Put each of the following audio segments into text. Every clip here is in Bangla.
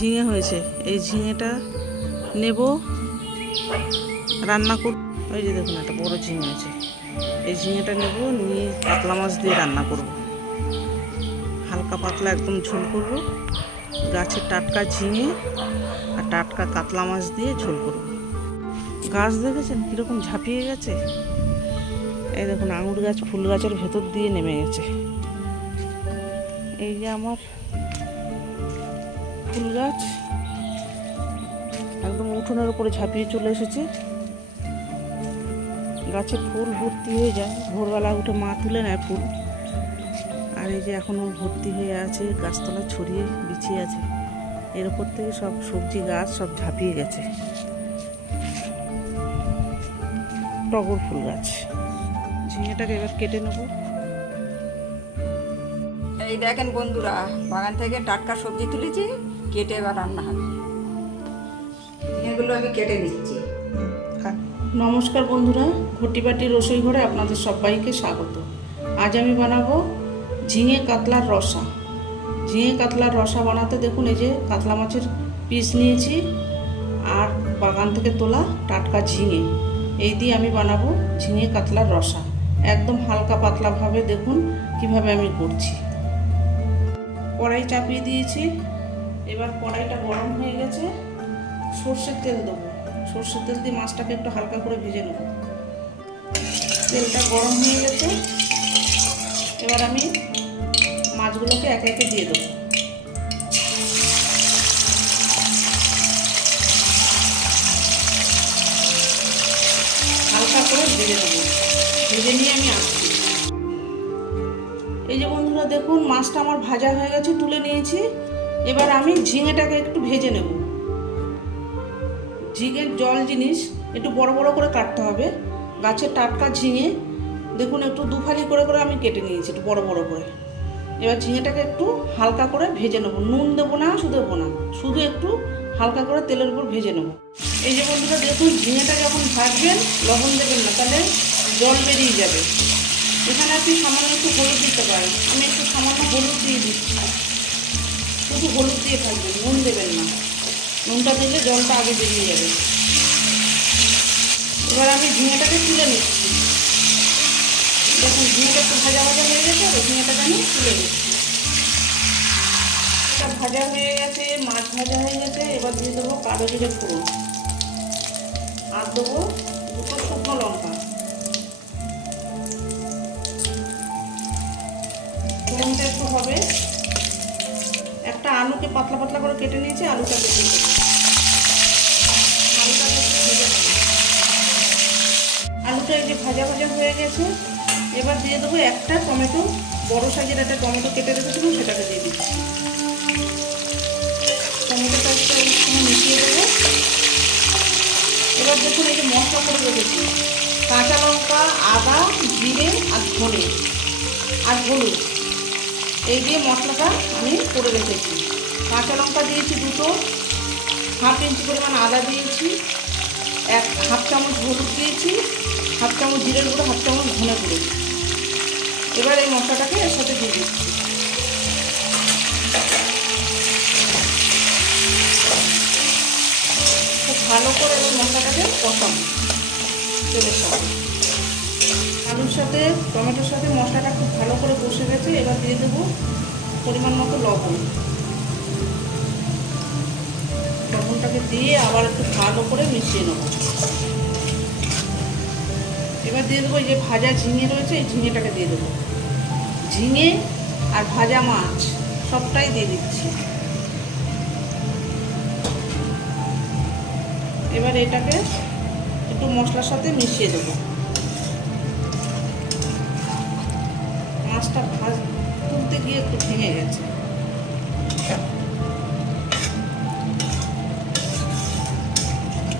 ঝিঙে হয়েছে, এই ঝিঙেটা নেব, রান্না করব। ওই যে দেখুন একটা বড় ঝিঙে আছে, এই ঝিঙেটা নেব, নিয়ে কাতলা মাছ দিয়ে রান্না করব। হালকা পাতলা একদম ঝোল করব, গাছের টাটকা ঝিঙে আর টাটকা কাতলা মাছ দিয়ে ঝোল করব। গাছ দেখেছেন কীরকম ঝাঁপিয়ে গেছে? এই দেখুন আঙুর গাছ ফুল গাছের ভেতর দিয়ে নেমে গেছে। এই যে আমার ফুল গাছ একদম উঠোনের উপরে ঝাঁপিয়ে চলে এসেছে। গাছে ফুল ভর্তি হয়ে যায়, ভোরবেলা উঠে মা তুলে নেয় ফুল। আর এই যে এখনও ভর্তি হয়ে আছে, গাছতলা ছড়িয়ে বিছিয়ে আছে। এর উপর থেকে সব সবজি গাছ সব ঝাঁপিয়ে গেছে। টগর ফুল গাছ। ঝিঙেটাকে এবার কেটে নেব। এই দেখেন বন্ধুরা, বাগান থেকে টাটকা সবজি তুলেছি, কেটে এবার রান্না হবে। ঝিঙেগুলো আমি কেটে নিচ্ছি। নমস্কার বন্ধুরা, ঘটিবাটি রসোই ঘরে আপনাদের সবাইকে স্বাগত। আজ আমি বানাবো ঝিঙে কাতলার রসা। ঝিঙে কাতলার রসা বানাতে দেখুন এই যে কাতলা মাছের পিস নিয়েছি আর বাগান থেকে তোলা টাটকা ঝিঙে, এই দিয়ে আমি বানাবো ঝিঙে কাতলার রসা। একদম হালকা পাতলাভাবে দেখুন কিভাবে আমি করছি। কড়াই চাপিয়ে দিয়েছি, এবার কড়াইটা গরম হয়ে গেছে, সর্ষের তেল দেবো। সর্ষের তেল দিয়ে মাছটাকে একটু হালকা করে ভেজে নেব। তেলটা গরম হয়ে গেছে, এবার আমি মাছগুলোকে একে একে দিয়ে দেবো। হালকা করে ভেজে নেব, ভেজে নিয়ে আমি আসছি। এই যে বন্ধুরা দেখুন মাছটা আমার ভাজা হয়ে গেছে, তুলে নিয়েছি। এবার আমি ঝিঙেটাকে একটু ভেজে নেব। ঝিঙের জল জিনিস একটু বড় বড় করে কাটতে হবে। গাছের টাটকা ঝিঙে দেখুন একটু দুফালি করে করে আমি কেটে নিয়েছি একটু বড় বড় করে। এবার ঝিঙেটাকে একটু হালকা করে ভেজে নেব, নুন দেবো না, শুধু একটু হালকা করে তেলের উপর ভেজে নেব। এই যে বন্ধুরা দেখুন ঝিঙেটা যখন ভাজবেন লবণ দেবেন না, তাহলে জল বেরিয়ে যাবে। এখানে আপনি সামান্য একটু হলুদ দিতে পারেন, আমি একটু সামান্য হলুদ দিয়ে দিচ্ছি। শুধু হলুদ দিয়ে থাকবেন, নুন দেবেন না, নুনটা দিলে জলটা আগে বেরিয়ে যাবে। এবার আমি ঝিঙেটাকে তুলে নিচ্ছি। দেখুন ঝিঙেটা একটু ভাজা ভাজা হয়ে গেছে, আর ঝিঙেটাকে আমি তুলে নিচ্ছি। এটা ভাজা হয়ে গেছে, মাছ ভাজা হয়ে গেছে। এবার দিয়ে দেবো কালো জিরে ফোড়ন, আর দেবো দুটো শুকনো লঙ্কা। ফোড়নটা একটু হবে। একটা আলুকে পাতলা পাতলা করে কেটে নিয়েছি, আলুটাকে দিয়ে দেবো। আলুটাকে একটু ভেজে নেবো। আলুটা এই যে ভাজা ভাজা হয়ে গেছে, এবার দিয়ে দেবো একটা টমেটো, বড় সাইজের একটা টমেটো কেটে রেখেছিলাম, সেটাকে দিয়ে দিচ্ছি। টমেটোটা একটু এই সময় মিশিয়ে দেবো। এবার দেখুন এই যে মশলা করে রেখেছি, কাঁচা লঙ্কা, আদা, জিরে আর ধনে আর হলুদ, এই দিয়ে মশলাটা আমি করে রেখেছি। কাঁচা লঙ্কা দিয়েছি দুটো, হাফ ইঞ্চি পরিমাণ আদা দিয়েছি, হাফ চামচ হলুদ দিয়েছি, হাফ চামচ জিরের গুঁড়ো, হাফ চামচ ধনে গুঁড়ো। এবার এই মশলাটাকে এর সাথে দিয়ে দিচ্ছি। খুব ভালো করে এই মশলাটাকে কষাবো তেলের সাথে। আলুর সাথে টমেটোর সাথে মশলাটা খুব ভালো করে কষে গেছে। এবার দিয়ে দেবো পরিমাণ মতো লবণ। লবণটাকে দিয়ে আবার একটু ভালো করে মিশিয়ে নেব। এবার দিয়ে দেবো এই যে ভাজা ঝিঙে রয়েছে, এই ঝিঙেটাকে দিয়ে দেবো। ঝিঙে আর ভাজা মাছ সবটাই দিয়ে দিচ্ছি। এবার এটাকে একটু মশলার সাথে মিশিয়ে দেবো। মাছটা তুলতে গিয়ে একটু ভেঙে গেছে।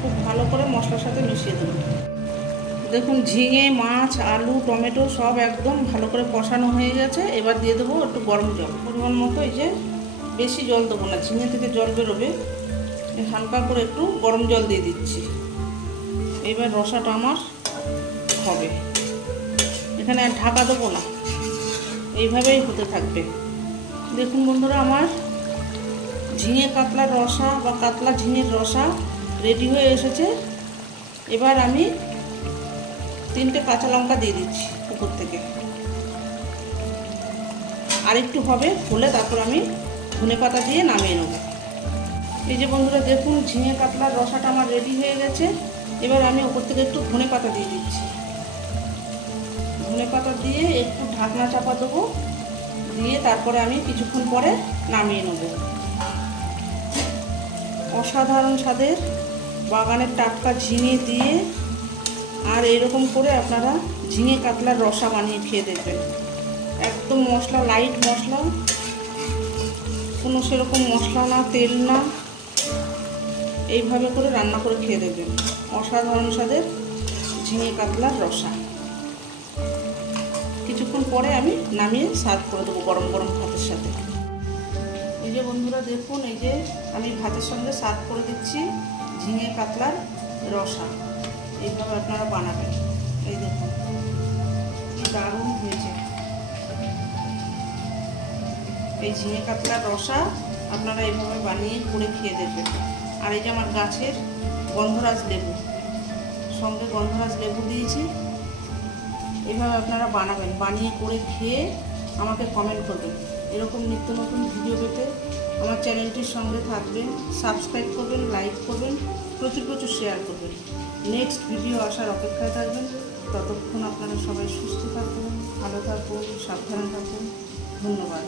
খুব ভালো করে মশলার সাথে মিশিয়ে দেবো। দেখুন ঝিঙে, মাছ, আলু, টমেটো সব একদম ভালো করে কষানো হয়ে গেছে। এবার দিয়ে দেবো একটু গরম জল পরিমাণ মতো। এই যে বেশি জল দেবো না, ঝিঙে থেকে জল বেরোবে, হালকা করে একটু গরম জল দিয়ে দিচ্ছি। এবার রসাটা আমার হবে, এখানে আর ঢাকা দেবো না, এইভাবেই হতে থাকবে। দেখুন বন্ধুরা আমার ঝিঙে কাতলার রসা বা কাতলা ঝিঙের রসা রেডি হয়ে এসেছে। এবার আমি 3টে কাঁচা লঙ্কা দিয়ে দিচ্ছি উপর থেকে। আর একটু হবে, হলে তারপর আমি ধনেপাতা দিয়ে নামিয়ে নেব। এই যে বন্ধুরা দেখুন, ঝিঙে কাতলার রসাটা আমার রেডি হয়ে গেছে। এবার আমি উপর থেকে একটু ধনেপাতা দিয়ে দিচ্ছি। ধনেপাতা দিয়ে একটু ঢাকনা চাপা দেবো, দিয়ে তারপরে আমি কিছুক্ষণ পরে নামিয়ে নেব। অসাধারণ স্বাদের বাগানের টাটকা ঝিঙে দিয়ে আর এরকম করে আপনারা ঝিঙে কাতলার রসা বানিয়ে খেয়ে দেখবেন। একদম মশলা, লাইট মশলা, কোনো সেরকম মশলা না, তেল না, এইভাবে করে রান্না করে খেয়ে দেখবেন। অসাধারণ স্বাদের ঝিঙে কাতলার রসা। কিছুক্ষণ পরে আমি নামিয়ে সার্ভ করে দেবো গরম গরম ভাতের সাথে। এই যে বন্ধুরা দেখুন, এই যে আমি ভাতের সঙ্গে সার্ভ করে দিচ্ছি ঝিঙে কাতলার রসা। এইভাবে আপনারা বানাবেন। এই দেখুন কি দারুণ হয়েছে। এই ঝিঙে কাতলার রসা আপনারা এইভাবে বানিয়ে করে খেয়ে দেখবেন। আর এই যে আমার গাছের গন্ধরাজ লেবু, সঙ্গে গন্ধরাজ লেবু দিয়েছি। এইভাবে আপনারা বানাবেন, বানিয়ে করে খেয়ে আমাকে কমেন্ট করবেন। এরকম নিত্য নতুন ভিডিও পেতে আমার চ্যানেলটির সঙ্গে থাকবেন, সাবস্ক্রাইব করবেন, লাইক করবেন, প্রচুর প্রচুর শেয়ার করবেন। নেক্সট ভিডিও আসার অপেক্ষায় থাকবেন। ততক্ষণ আপনারা সবাই সুস্থ থাকুন, ভালো থাকুন, সাবধানে থাকুন। ধন্যবাদ।